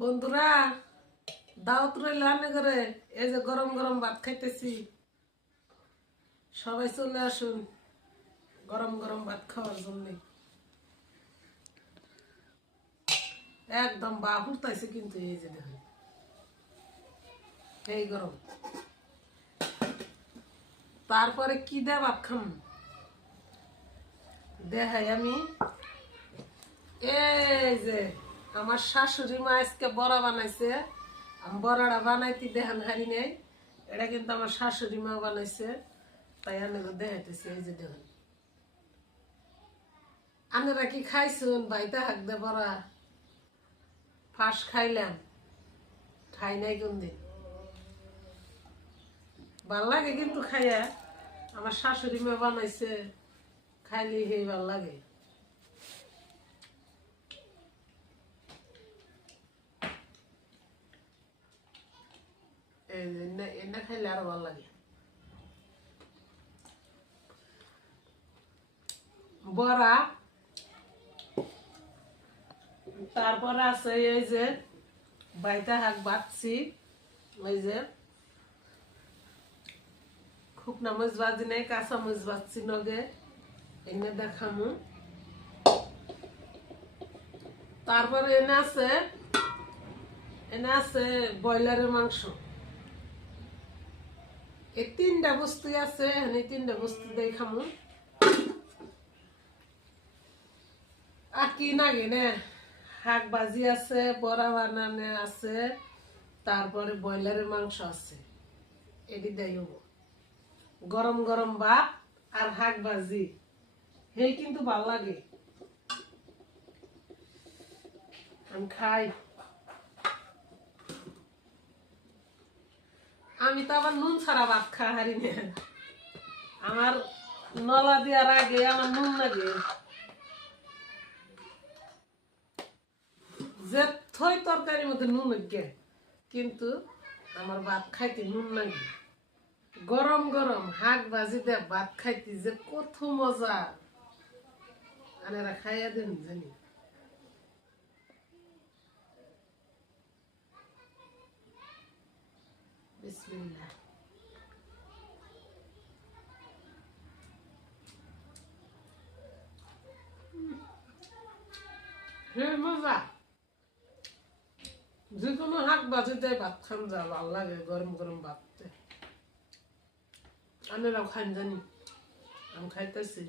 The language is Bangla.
বন্ধুরা, দাওয়াত রইল রান্না করে। এই যে গরম গরম ভাত খাইতেছি, সবাই চলে আসুন গরম গরম ভাত খাওয়ার জন্য। একদম বাপ উঠতেছে, কিন্তু এই যে দেখুন এই গরম। তারপরে কি দে ভাত খাম দেখাই আমি। এই যে আমার শাশুড়ি মা আজকে বড়া বানাইছে। আমি বড়াটা বানাইতে দেখান হারি নেই, এটা কিন্তু আমার শাশুড়ি মা বানাইছে, তাই আমি দেখাইতেছি। এই যে দেখুন, আপনারা কি খাইছেন? ভাইতে হাক দে বড়া ফাঁস খাইলাম, খাই নাই কোনদিন। ভাল লাগে কিন্তু খাইয়া, আমার শাশুড়ি মা বানাইছে, খাইলে সেই ভাল লাগে। এনে খাইলে আরো ভাল লাগে। বড়া, তারপরে আছে এই যে বাইটা শাক বাটছি, ওই যে শুকনা মরিচ ভাজি নাই, কাঁচা মরিচ বাজছি নগে, এনে দেখামু। তারপরে এনে আছে ব্রয়লারের মাংস। এই তিনটা বস্তু আছে, এই তিনটা বস্তু দিয়ে খামু। আর কি নাগে না, শাক ভাজি আছে, বড়া বানানো আছে, তারপরে ব্রয়লারের মাংস আছে। এটি দেয় গরম গরম ভাত আর শাক ভাজি, সেই কিন্তু ভাল লাগে। আমি খাই। আমি তো আবার নুন ছাড়া ভাত খা হারি না। আমার নলা দেওয়ার আগে আমার নুন লাগে। যে থই তরকারির মধ্যে নুন লাগে, কিন্তু আমার ভাত খাইতে নুন লাগে। গরম গরম শাক ভাজি দিয়ে ভাত খাইতে যে কত মজা, আনারা খাইয়া দিন জানি। বিসমিল্লাহ। হ্যাঁ, মজা। যে কোনো শাক ভাজি দিয়ে ভাত খান যা ভাল লাগে, গরম গরম ভাত। আনারাও খান জানি, আমি খাইতেছি।